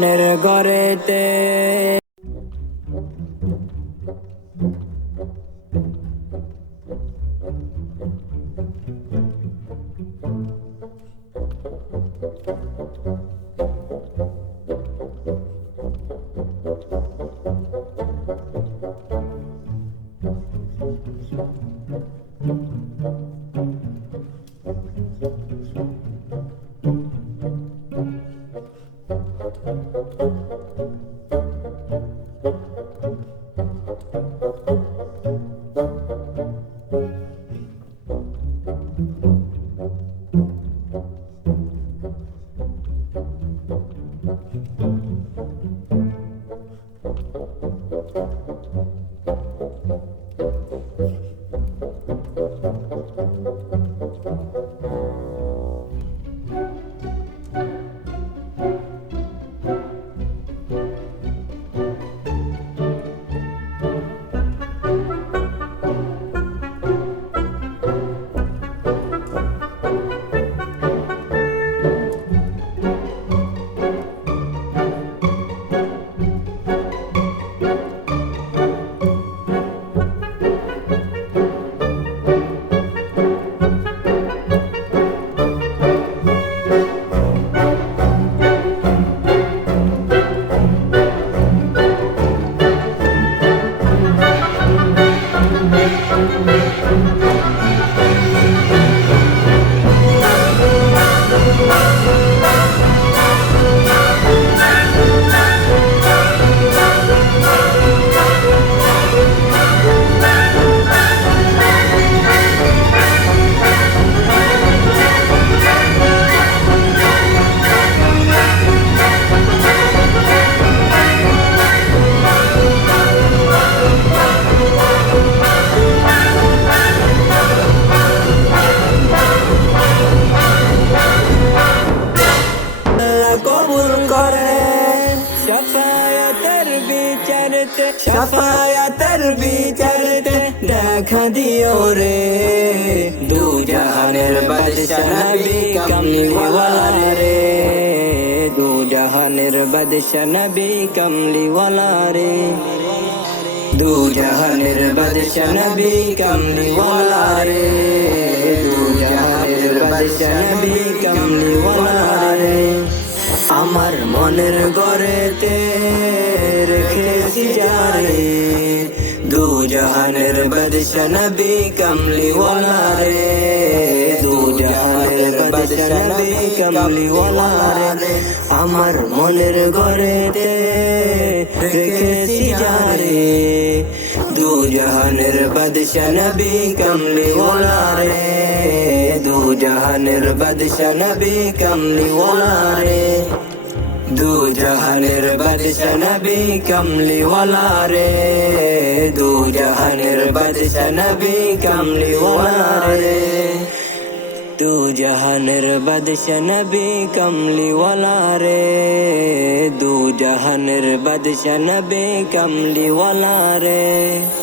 জাহানের ঘরেতে শাফায়াতের বিচারতে দেখা দিও রে দু জাহানের বাদশা নবী কামলিওয়ালা রে দু জাহানের বাদশা নবী কামলিওয়ালা রে দু জাহানের বাদশা নবী কামলিওয়ালা রে দু জাহানের বাদশা নবী কামলিওয়ালা রে আমার মনের ঘরেতে রেখেছি যারে দু জাহানের বাদশা নবী কামলিওয়ালা রে দু জাহানের বাদশা নবী কামলিওয়ালা রে আমার মনের ঘরেতে রেখেছি যারে দু জাহানের বাদশা নবী কামলিওয়ালা রে দু জাহানের বাদশা নবী কামলিওয়ালা রে দু জাহানের বাদশা নবী কামলিওয়ালা রে দু জাহানের বাদশা নবী কামলিওয়ালা রে দু জাহানের বাদশা নবী কামলিওয়ালা রে দু জাহানের বাদশা নবী কামলিওয়ালা রে।